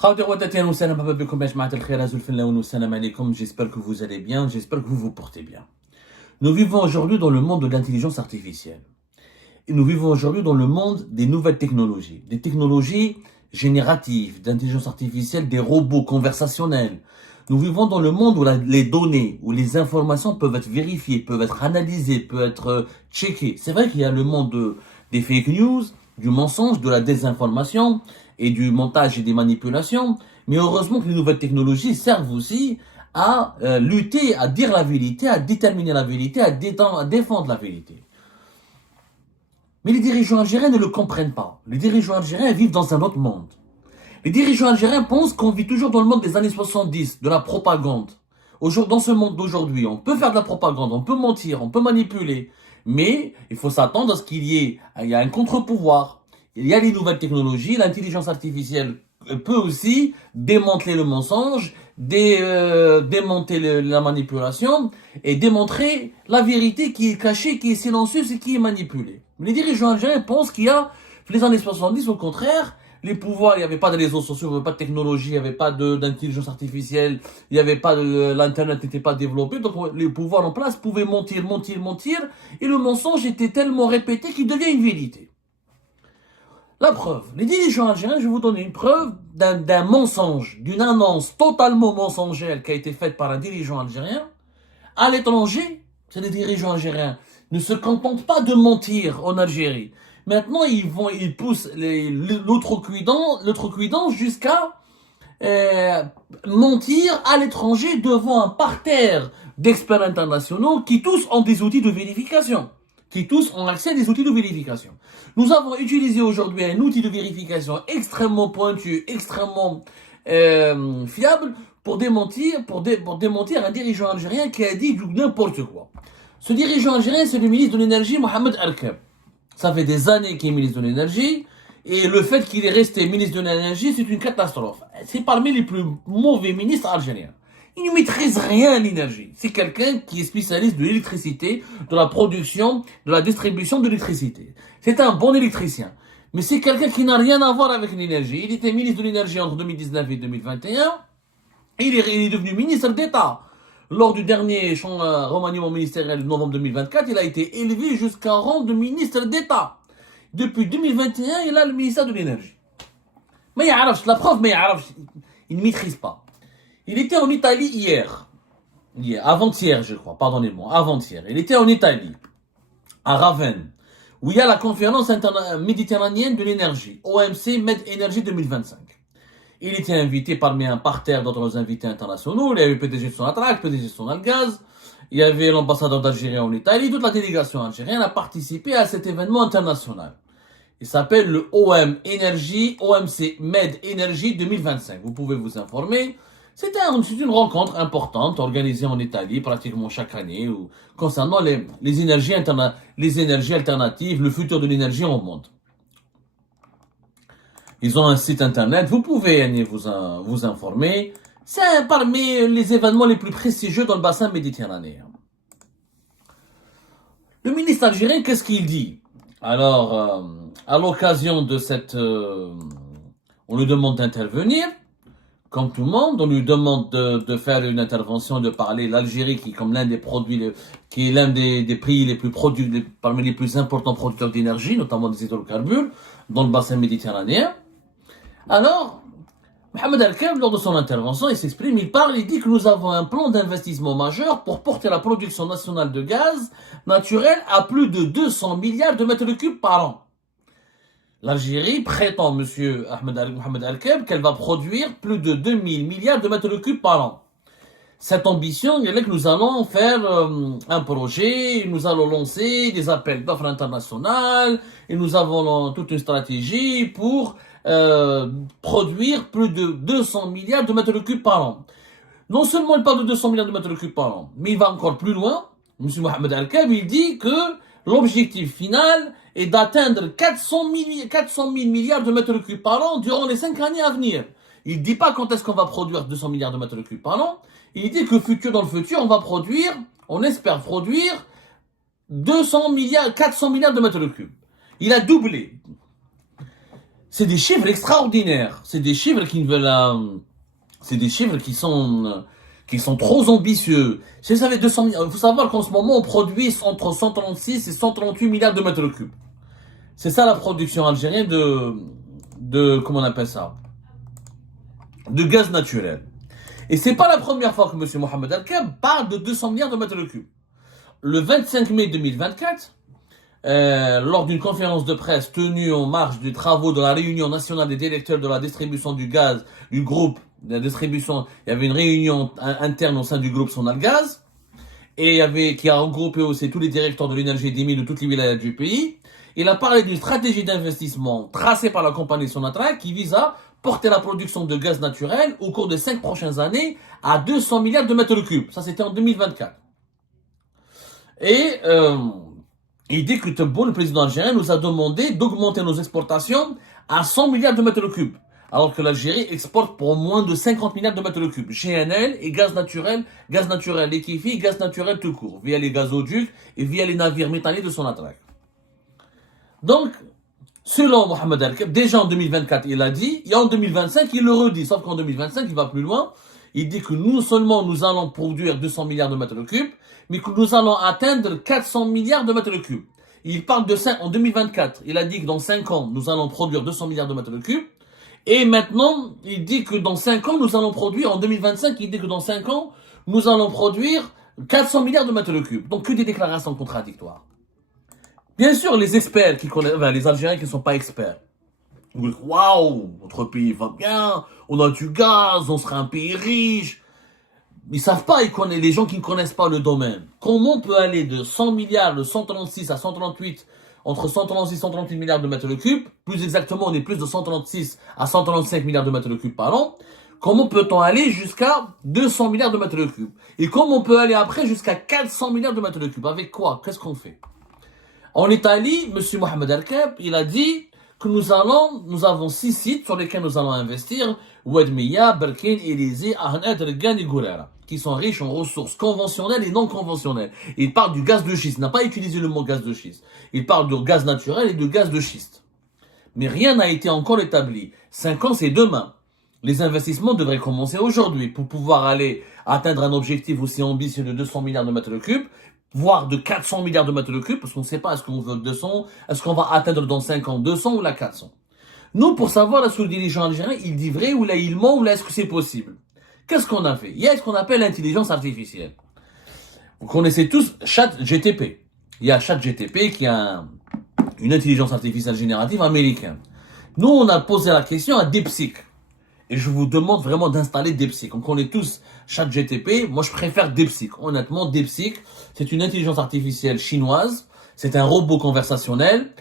J'espère que vous allez bien, j'espère que vous vous portez bien. Nous vivons aujourd'hui dans le monde de l'intelligence artificielle. Et nous vivons aujourd'hui dans le monde des nouvelles technologies, des technologies génératives, d'intelligence artificielle, des robots conversationnels. Nous vivons dans le monde où les données, où les informations peuvent être vérifiées, peuvent être analysées, peuvent être checkées. C'est vrai qu'il y a le monde des fake news, du mensonge, de la désinformation et du montage et des manipulations. Mais heureusement que les nouvelles technologies servent aussi à lutter, à dire la vérité, à déterminer la vérité, à défendre la vérité. Mais les dirigeants algériens ne le comprennent pas. Les dirigeants algériens vivent dans un autre monde. Les dirigeants algériens pensent qu'on vit toujours dans le monde des années 70, de la propagande. Dans ce monde d'aujourd'hui, on peut faire de la propagande, on peut mentir, on peut manipuler. Mais il faut s'attendre à ce qu'il y ait un contre-pouvoir. Il y a les nouvelles technologies, l'intelligence artificielle peut aussi démanteler le mensonge, démonter la manipulation et démontrer la vérité qui est cachée, qui est silencieuse et qui est manipulée. Les dirigeants algériens pensent qu'il y a, les années 70, au contraire, les pouvoirs, il n'y avait pas de réseaux sociaux, il n'y avait pas de technologie, il n'y avait pas d'intelligence artificielle, il n'y avait pas l'internet n'était pas développé, donc les pouvoirs en place pouvaient mentir, et le mensonge était tellement répété qu'il devient une vérité. La preuve, les dirigeants algériens, je vais vous donner une preuve d'un mensonge, d'une annonce totalement mensongère qui a été faite par un dirigeant algérien. À l'étranger, c'est les dirigeants algériens ne se contentent pas de mentir en Algérie. Maintenant, ils poussent l'outrecuidance jusqu'à mentir à l'étranger devant un parterre d'experts internationaux qui tous ont des outils de vérification, qui tous ont accès à des outils de vérification. Nous avons utilisé aujourd'hui un outil de vérification extrêmement pointu, extrêmement fiable pour démentir un dirigeant algérien qui a dit n'importe quoi. Ce dirigeant algérien, c'est le ministre de l'énergie, Mohamed Erkeb. Ça fait des années qu'il est ministre de l'énergie, et le fait qu'il est resté ministre de l'énergie, c'est une catastrophe. C'est parmi les plus mauvais ministres algériens. Il ne maîtrise rien à l'énergie. C'est quelqu'un qui est spécialiste de l'électricité, de la production, de la distribution de l'électricité. C'est un bon électricien. Mais c'est quelqu'un qui n'a rien à voir avec l'énergie. Il était ministre de l'énergie entre 2019 et 2021. Il est devenu ministre d'État. Lors du dernier remaniement ministériel de novembre 2024, il a été élevé jusqu'à rang de ministre d'État. Depuis 2021, il a le ministère de l'énergie. Mais la preuve, il ne maîtrise pas. Il était en Italie avant-hier je crois, pardonnez-moi, avant-hier. Il était en Italie, à Ravenne, où il y a la conférence méditerranéenne de l'énergie, OMC Med Energy 2025. Il était invité parmi un parterre d'autres invités internationaux. Il y avait le PDG de Sonatrach, le PDG de Sonalgaz. Il y avait l'ambassadeur d'Algérie en Italie. Toute la délégation algérienne a participé à cet événement international. Il s'appelle le OMC Med Energy 2025. Vous pouvez vous informer. C'est une rencontre importante organisée en Italie pratiquement chaque année concernant les énergies alternatives, le futur de l'énergie au monde. Ils ont un site internet, vous pouvez vous informer. C'est parmi les événements les plus prestigieux dans le bassin méditerranéen. Le ministre algérien, qu'est-ce qu'il dit? Alors, à l'occasion de on lui demande d'intervenir, comme tout le monde, on lui demande de faire une intervention, de parler l'Algérie qui est comme l'un des produits, qui est l'un des pays les plus parmi les plus importants producteurs d'énergie, notamment des hydrocarbures, dans le bassin méditerranéen. Alors, Mohamed Erkeb, lors de son intervention, il s'exprime, il dit que nous avons un plan d'investissement majeur pour porter la production nationale de gaz naturel à plus de 200 milliards de mètres cubes par an. L'Algérie prétend, monsieur Mohamed Erkeb, qu'elle va produire plus de 2000 milliards de mètres cubes par an. Cette ambition, il est que nous allons faire un projet, nous allons lancer des appels d'offres internationales, et nous avons toute une stratégie pour produire plus de 200 milliards de mètres cubes par an. Non seulement il parle de 200 milliards de mètres cubes par an, mais il va encore plus loin. M. Mohamed Erkeb, il dit que l'objectif final est d'atteindre 400 000 milliards de mètres cubes par an durant les 5 années à venir. Il ne dit pas quand est-ce qu'on va produire 200 milliards de mètres cubes par an. Il dit que dans le futur, on espère produire 400 milliards de mètres cubes. Il a doublé. c'est des chiffres extraordinaires. C'est des chiffres qui veulent, c'est des chiffres qui sont trop ambitieux. Si vous savez, 200 000, il faut savoir qu'en ce moment, on produit entre 136 et 138 milliards de mètres cubes. C'est ça la production algérienne comment on appelle ça? De gaz naturel. Et c'est pas la première fois que M. Mohamed Al-Kab parle de 200 milliards de mètres cubes. Le 25 mai 2024, lors d'une conférence de presse tenue en marge des travaux de la réunion nationale des directeurs de la distribution du gaz du groupe de la distribution, il y avait une réunion interne au sein du groupe Sonalgaz, et qui a regroupé aussi tous les directeurs de l'énergie et des mines de toutes les wilayas du pays. Il a parlé d'une stratégie d'investissement tracée par la compagnie Sonatrach qui vise à porter la production de gaz naturel au cours des 5 prochaines années à 200 milliards de mètres cubes. Ça, c'était en 2024. Et il dit que Tebboune, le président algérien, nous a demandé d'augmenter nos exportations à 100 milliards de mètres cubes, alors que l'Algérie exporte pour moins de 50 milliards de mètres cubes. GNL et gaz naturel liquéfié, gaz naturel tout court, via les gazoducs et via les navires métalliques de Sonatrach. Donc, selon Mohamed Al-Kab, déjà en 2024, il a dit, et en 2025, il le redit, sauf qu'en 2025, il va plus loin. Il dit que non seulement nous allons produire 200 milliards de mètres cubes, mais que nous allons atteindre 400 milliards de mètres cubes. Il parle de ça en 2024. Il a dit que dans 5 ans, nous allons produire 200 milliards de mètres cubes. Et maintenant, il dit que dans 5 ans, nous allons produire, en 2025, il dit que dans 5 ans, nous allons produire 400 milliards de mètres cubes. Donc que des déclarations contradictoires. Bien sûr, les experts qui connaissent, les Algériens qui ne sont pas experts, ils disent, waouh, notre pays va bien, on a du gaz, on sera un pays riche. Ils savent pas, les gens qui ne connaissent pas le domaine. Comment on peut aller de 100 milliards, de 136 à 138, entre 136 et 138 milliards de mètres cubes, plus exactement, on est plus de 136 à 135 milliards de mètres cubes par an. Comment peut-on aller jusqu'à 200 milliards de mètres cubes? Et comment on peut aller après jusqu'à 400 milliards de mètres cubes? Avec quoi? Qu'est-ce qu'on fait? En Italie, M. Mohamed Al-Kab, il a dit que nous avons 6 sites sur lesquels nous allons investir, Ouadmiya, Berkine, Élysée, Ahnet, Regan et Gourera, qui sont riches en ressources conventionnelles et non conventionnelles. Il parle du gaz de schiste, il n'a pas utilisé le mot gaz de schiste. Il parle de gaz naturel et de gaz de schiste. Mais rien n'a été encore établi. 5 ans, c'est demain. Les investissements devraient commencer aujourd'hui pour pouvoir aller atteindre un objectif aussi ambitieux de 200 milliards de mètres cubes, voire de 400 milliards de mètres cubes, parce qu'on ne sait pas est-ce qu'on veut 200, est-ce qu'on va atteindre dans 5 ans 200 ou la 400. Nous, pour savoir est-ce que le dirigeant algérien, il dit vrai ou là il ment ou là est-ce que c'est possible. Qu'est-ce qu'on a fait? Il y a ce qu'on appelle l'intelligence artificielle. Vous connaissez tous ChatGTP. Il y a ChatGTP qui a une intelligence artificielle générative américaine. Nous, on a posé la question à DeepSeek. Et je vous demande vraiment d'installer DeepSeek. On connaît tous ChatGTP. Moi, je préfère DeepSeek. Honnêtement, DeepSeek, c'est une intelligence artificielle chinoise. C'est un robot conversationnel.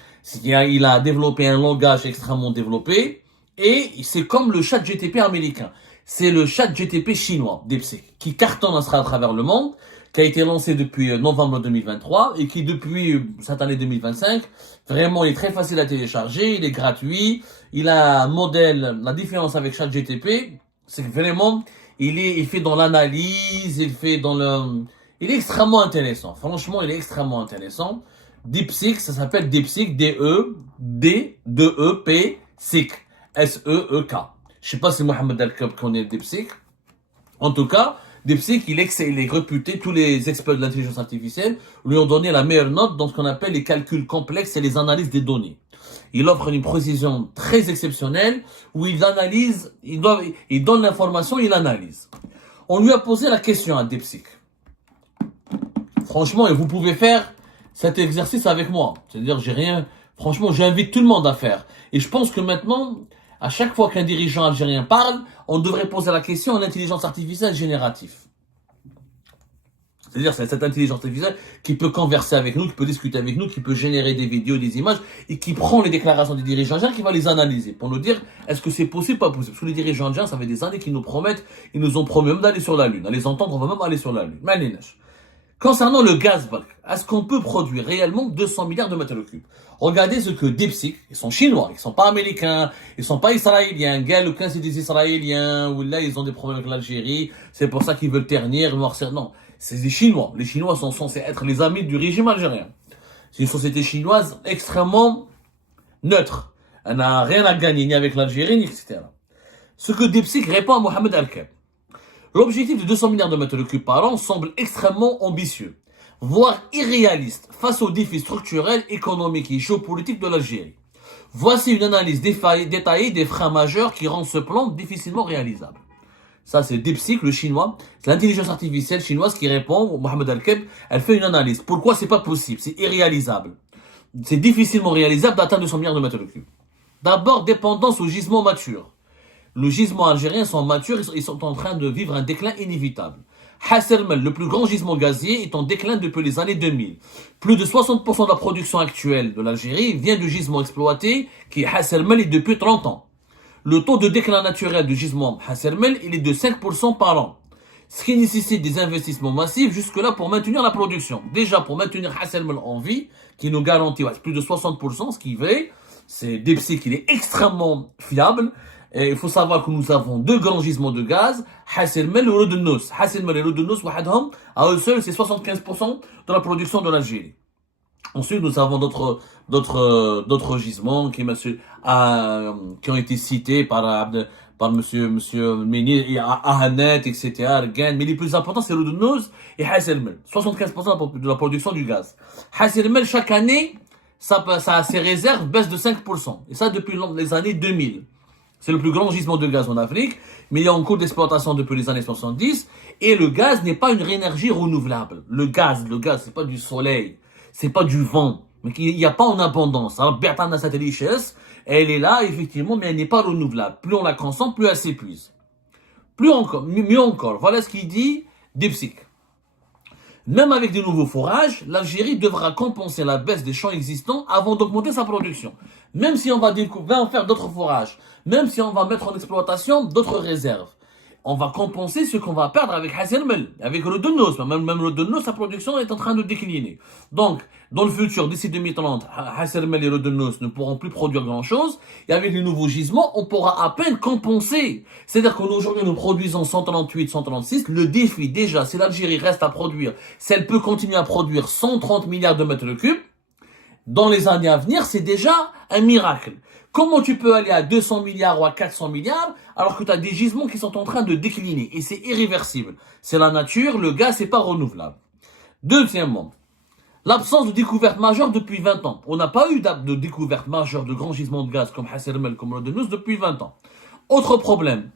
Il a développé un langage extrêmement développé. Et c'est comme le ChatGTP américain. C'est le ChatGTP chinois, DeepSeek, qui cartonne à travers le monde, qui a été lancé depuis novembre 2023 et qui depuis cette année 2025, vraiment il est très facile à télécharger, il est gratuit, il a un modèle, la différence avec ChatGTP, c'est que vraiment il fait dans l'analyse, il est extrêmement intéressant, franchement il est extrêmement intéressant. DeepSeek, ça s'appelle DeepSeek, D-E-D-E-P, SEEK, S-E-E-K. Je sais pas si Mohamed Al-Kab connaît DeepSeek. En tout cas, DeepSeek, il est réputé, tous les experts de l'intelligence artificielle lui ont donné la meilleure note dans ce qu'on appelle les calculs complexes et les analyses des données. Il offre une précision très exceptionnelle où il analyse, il donne l'information et il analyse. On lui a posé la question à DeepSeek. Franchement, et vous pouvez faire cet exercice avec moi. C'est-à-dire, franchement, j'invite tout le monde à faire. Et je pense que maintenant, à chaque fois qu'un dirigeant algérien parle, on devrait poser la question à l'intelligence artificielle générative. C'est-à-dire, c'est cette intelligence artificielle qui peut converser avec nous, qui peut discuter avec nous, qui peut générer des vidéos, des images, et qui prend les déclarations des dirigeants algériens, qui va les analyser pour nous dire est-ce que c'est possible ou pas possible. Parce que les dirigeants algériens, ça fait des années qu'ils nous promettent, ils nous ont promis même d'aller sur la Lune. À les entendre, on va même aller sur la Lune. Concernant le gaz, est-ce qu'on peut produire réellement 200 milliards de mètres cubes? Regardez ce que DeepSeek, ils sont chinois, ils sont pas américains, ils sont pas israéliens. Aucun c'est des israéliens, ou là ils ont des problèmes avec l'Algérie, c'est pour ça qu'ils veulent ternir, noircir. Non, c'est des Chinois. Les Chinois sont censés être les amis du régime algérien. C'est une société chinoise extrêmement neutre. Elle n'a rien à gagner, ni avec l'Algérie, ni etc. Ce que Dipsik répond à Mohamed Al-Keb. L'objectif de 200 milliards de mètres cubes par an semble extrêmement ambitieux, voire irréaliste face aux défis structurels, économiques et géopolitiques de l'Algérie. Voici une analyse détaillée des freins majeurs qui rendent ce plan difficilement réalisable. Ça, c'est DeepSeek, le chinois. C'est l'intelligence artificielle chinoise qui répond, Mohamed Al-Keb, elle fait une analyse. Pourquoi c'est pas possible? C'est irréalisable. C'est difficilement réalisable d'atteindre 200 milliards de mètres cubes. D'abord, dépendance aux gisements matures. Les gisements algériens sont matures, ils sont en train de vivre un déclin inévitable. Ras el-Mel, le plus grand gisement gazier, est en déclin depuis les années 2000. Plus de 60% de la production actuelle de l'Algérie vient du gisement exploité, qui est Ras el-Mel, et depuis 30 ans. Le taux de déclin naturel du gisement Ras el-Mel, il est de 5% par an. Ce qui nécessite des investissements massifs jusque-là pour maintenir la production. Déjà, pour maintenir Ras el-Mel en vie, qui nous garantit plus de 60%, ce qui veut, c'est DeepSeek, il est extrêmement fiable. Et il faut savoir que nous avons deux grands gisements de gaz, Ras el-Mel et Ould el-Nous. Ras el-Mel et Ould el-Nous, à eux seuls, c'est 75% de la production de l'Algérie. Ensuite, nous avons d'autres gisements qui ont été cités par monsieur Méni, Ahanet, etc., mais les plus importants, c'est Ould el-Nous et Ras el-Mel. 75% de la production du gaz. Ras el-Mel, chaque année, ses réserves baissent de 5%. Et ça, depuis les années 2000. C'est le plus grand gisement de gaz en Afrique, mais il est en cours d'exploitation depuis les années 70, et le gaz n'est pas une énergie renouvelable. Le gaz, c'est pas du soleil, c'est pas du vent, mais il n'y a pas en abondance. Alors, Bertana Satellite, elle est là, effectivement, mais elle n'est pas renouvelable. Plus on la consomme, plus elle s'épuise. Mieux encore, voilà ce qu'il dit DeepSeek. Même avec de nouveaux forages, l'Algérie devra compenser la baisse des champs existants avant d'augmenter sa production. Même si on va en faire d'autres forages, même si on va mettre en exploitation d'autres réserves, on va compenser ce qu'on va perdre avec Ras el-Mel, avec Ould el-Nous. Même Ould el-Nous, sa production est en train de décliner. Donc, dans le futur, d'ici 2030, Ras el-Mel et Ould el-Nous ne pourront plus produire grand-chose. Et avec les nouveaux gisements, on pourra à peine compenser. C'est-à-dire qu'aujourd'hui, nous produisons 138, 136. Le défi, déjà, si l'Algérie reste à produire, si elle peut continuer à produire 130 milliards de mètres cubes, dans les années à venir, c'est déjà un miracle. Comment tu peux aller à 200 milliards ou à 400 milliards alors que tu as des gisements qui sont en train de décliner et c'est irréversible. C'est la nature, le gaz, c'est pas renouvelable. Deuxièmement, l'absence de découverte majeure depuis 20 ans. On n'a pas eu de découverte majeure de grands gisements de gaz comme Ras el-Mel, comme Ould el-Nous depuis 20 ans. Autre problème,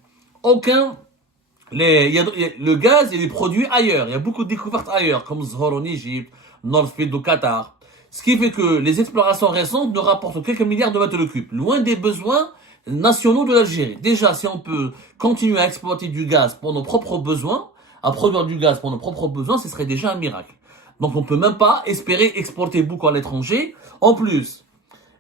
le gaz, il est produit ailleurs. Il y a beaucoup de découvertes ailleurs, comme Zohr en Égypte, North Field au Qatar. Ce qui fait que les explorations récentes ne rapportent quelques milliards de mètres cubes, loin des besoins nationaux de l'Algérie. Déjà, si on peut continuer à exploiter du gaz pour nos propres besoins, à produire du gaz pour nos propres besoins, ce serait déjà un miracle. Donc on peut même pas espérer exporter beaucoup à l'étranger. En plus,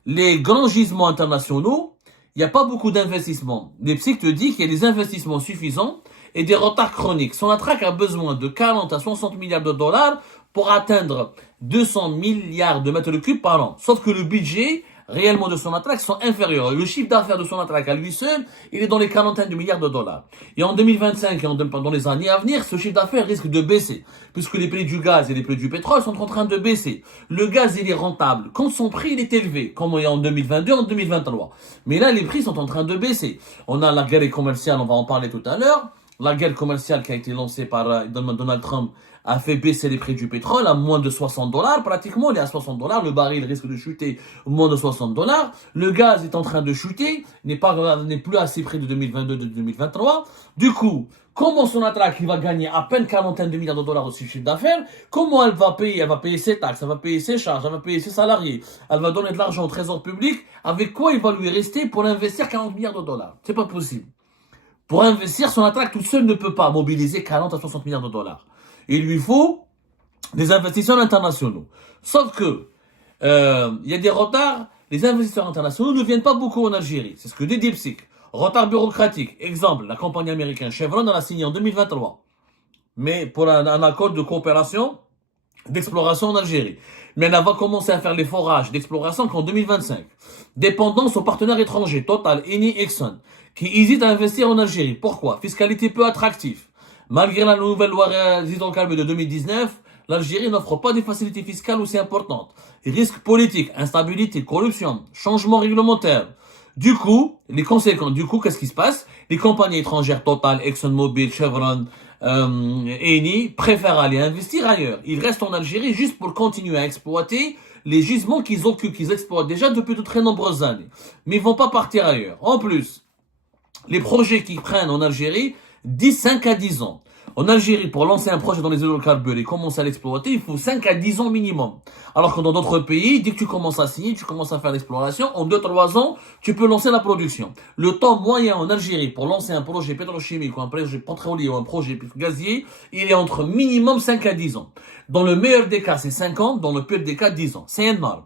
les grands gisements internationaux, il n'y a pas beaucoup d'investissements. DeepSeek te dit qu'il y a des investissements suffisants et des retards chroniques. Sonatrach a besoin de 40 à 60 milliards de dollars pour atteindre 200 milliards de mètres cubes par an. Sauf que le budget réellement de Sonatrach sont inférieurs. Le chiffre d'affaires de Sonatrach à lui seul, il est dans les quarantaines de milliards de dollars. Et en 2025 et dans les années à venir, ce chiffre d'affaires risque de baisser, puisque les prix du gaz et les prix du pétrole sont en train de baisser. Le gaz, il est rentable. Quand son prix, il est élevé, comme il y a en 2022, en 2023. Mais là, les prix sont en train de baisser. On a la guerre commerciale, on va en parler tout à l'heure. La guerre commerciale qui a été lancée par Donald Trump a fait baisser les prix du pétrole à moins de 60 dollars. Pratiquement, il est à 60 dollars. Le baril risque de chuter moins de 60 dollars. Le gaz est en train de chuter. N'est plus à ces prix de 2022, de 2023. Du coup, comment Sonatrach, qui va gagner à peine quarantaine de milliards de dollars au chiffre d'affaires, comment elle va payer? Elle va payer ses taxes, elle va payer ses charges, elle va payer ses salariés. Elle va donner de l'argent au trésor public. Avec quoi il va lui rester pour investir 40 milliards de dollars? C'est pas possible. Pour investir, Sonatrach toute seule ne peut pas mobiliser 40 à 60 milliards de dollars. Il lui faut des investisseurs internationaux. Sauf que, il y a des retards. Les investisseurs internationaux ne viennent pas beaucoup en Algérie. C'est ce que dit DeepSeek. Retard bureaucratique. Exemple, la compagnie américaine Chevron en a signé en 2023. Mais pour un accord de coopération, d'exploration en Algérie. Mais elle va commencer à faire les forages d'exploration qu'en 2025. Dépendance aux partenaires étrangers, Total, Eni, Exxon, qui hésitent à investir en Algérie. Pourquoi? Fiscalité peu attractive. Malgré la nouvelle loi hydrocarbures de 2019, l'Algérie n'offre pas des facilités fiscales aussi importantes. Risques politiques, instabilité, corruption, changement réglementaire. Du coup, les conséquences, du coup, qu'est-ce qui se passe? Les compagnies étrangères Total, ExxonMobil, Chevron, Eni préfèrent aller investir ailleurs. Ils restent en Algérie juste pour continuer à exploiter les gisements qu'ils occupent, qu'ils exploitent déjà depuis de très nombreuses années. Mais ils vont pas partir ailleurs. En plus, les projets qu'ils prennent en Algérie, 5 à 10 ans. En Algérie, pour lancer un projet dans les hydrocarbures et commencer à l'exploiter, il faut 5 à 10 ans minimum. Alors que dans d'autres pays, dès que tu commences à signer, tu commences à faire l'exploration, en 2-3 ans, tu peux lancer la production. Le temps moyen en Algérie pour lancer un projet pétrochimique ou un projet pétrolier ou un projet gazier, il est entre minimum 5 à 10 ans. Dans le meilleur des cas, c'est 5 ans, dans le pire des cas, 10 ans. C'est énorme.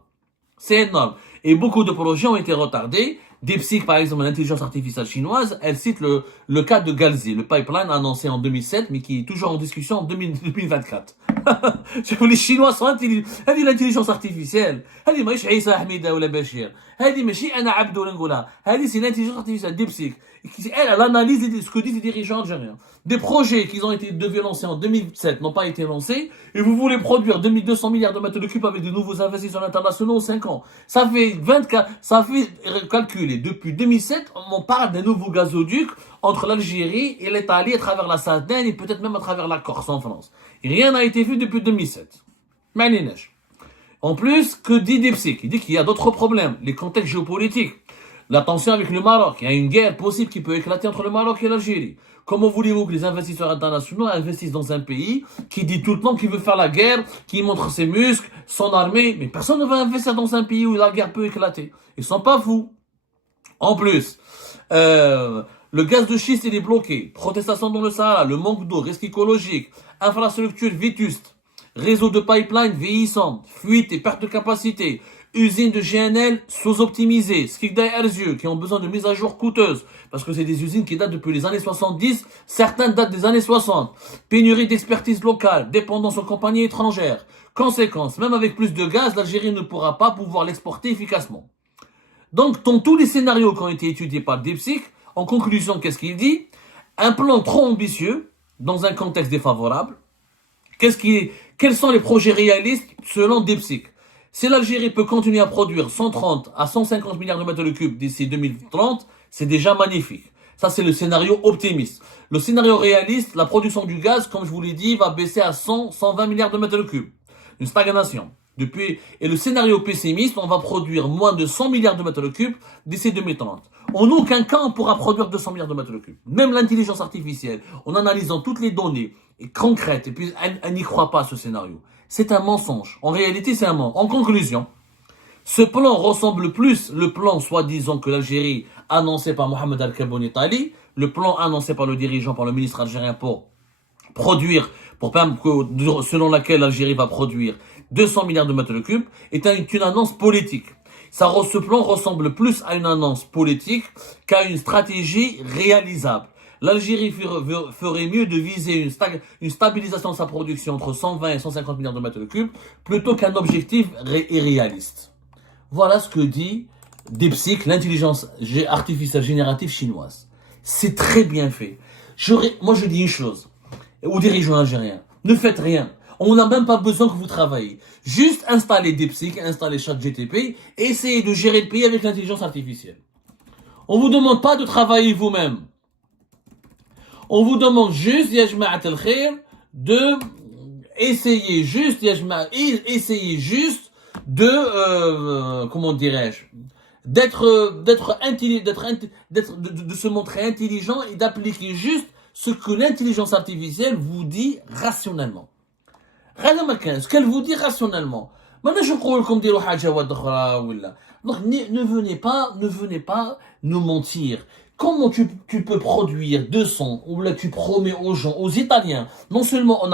C'est énorme. Et beaucoup de projets ont été retardés. DeepSeek, par exemple, l'intelligence artificielle chinoise, elle cite le cas de Galzi, le pipeline annoncé en 2007, mais qui est toujours en discussion en 2024. Les Chinois sont intelligents. هذه l'intelligence artificielle. هذه ماهيش عيسى حميدة ولا بشير. هذه ماشي أنا عبد ولا نقولها. هذه c'est l'intelligence artificielle DeepSeek. Elle analyse ce que disent les dirigeants algériens. Des projets qui devaient lancer en 2007 n'ont pas été lancés, et vous voulez produire 2200 milliards de mètres cubes avec de nouveaux investisseurs internationaux en 5 ans. Ça fait calculer. Depuis 2007, on parle d'un nouveau gazoduc entre l'Algérie et l'Italie à travers la Sardaigne et peut-être même à travers la Corse en France. Et rien n'a été fait depuis 2007. En plus, que dit DeepSeek? Il dit qu'il y a d'autres problèmes, les contextes géopolitiques. La tension avec le Maroc. Il y a une guerre possible qui peut éclater entre le Maroc et l'Algérie. Comment voulez-vous que les investisseurs internationaux investissent dans un pays qui dit tout le temps qu'il veut faire la guerre, qui montre ses muscles, son armée, mais personne ne va investir dans un pays où la guerre peut éclater. Ils sont pas fous. En plus, le gaz de schiste il est bloqué. Protestation dans le Sahara, le manque d'eau, risque écologique, infrastructure vétuste, réseau de pipeline vieillissant, fuite et perte de capacité, usines de GNL sous-optimisées, Skikda et Erzieux, qui ont besoin de mises à jour coûteuses, parce que c'est des usines qui datent depuis les années 70, certaines datent des années 60. Pénurie d'expertise locale, dépendance aux compagnies étrangères. Conséquence, même avec plus de gaz, l'Algérie ne pourra pas pouvoir l'exporter efficacement. Donc, dans tous les scénarios qui ont été étudiés par DeepSeek, en conclusion, qu'est-ce qu'il dit? Un plan trop ambitieux, dans un contexte défavorable. Quels sont les projets réalistes selon DeepSeek? Si l'Algérie peut continuer à produire 130 à 150 milliards de mètres cubes d'ici 2030, c'est déjà magnifique. Ça, c'est le scénario optimiste. Le scénario réaliste, la production du gaz, comme je vous l'ai dit, va baisser à 120 milliards de mètres cubes. Une stagnation. Et le scénario pessimiste, on va produire moins de 100 milliards de mètres cubes d'ici 2030. En aucun cas, on pourra produire 200 milliards de mètres cubes. Même l'intelligence artificielle, en analysant toutes les données concrètes, et puis elle n'y croit pas à ce scénario. C'est un mensonge. En réalité, c'est un mensonge. En conclusion, ce plan ressemble plus le plan soi-disant que l'Algérie annoncé par Mohamed Al-Kabouni Tali, le plan annoncé par le dirigeant, par le ministre algérien pour produire, selon laquelle l'Algérie va produire 200 milliards de mètres cubes, est une annonce politique. Ce plan ressemble plus à une annonce politique qu'à une stratégie réalisable. L'Algérie ferait mieux de viser une stabilisation de sa production entre 120 et 150 milliards de mètres cubes plutôt qu'un objectif irréaliste. Voilà ce que dit DeepSeek, l'intelligence artificielle générative chinoise. C'est très bien fait. Moi, je dis une chose aux dirigeants algériens. Ne faites rien. On n'a même pas besoin que vous travaillez. Juste installez DeepSeek, installez ChatGPT et essayez de gérer le pays avec l'intelligence artificielle. On vous demande pas de travailler vous-même. On vous demande juste, ya jama'at al-khair, de essayer juste, comment dirais-je, de se montrer intelligent et d'appliquer juste ce que l'intelligence artificielle vous dit rationnellement. Ce qu'elle vous dit rationnellement. Maintenant, je crois qu'on dit donc, ne venez pas nous mentir. Comment tu peux produire 200, ou là tu promets aux gens, aux Italiens, non seulement on a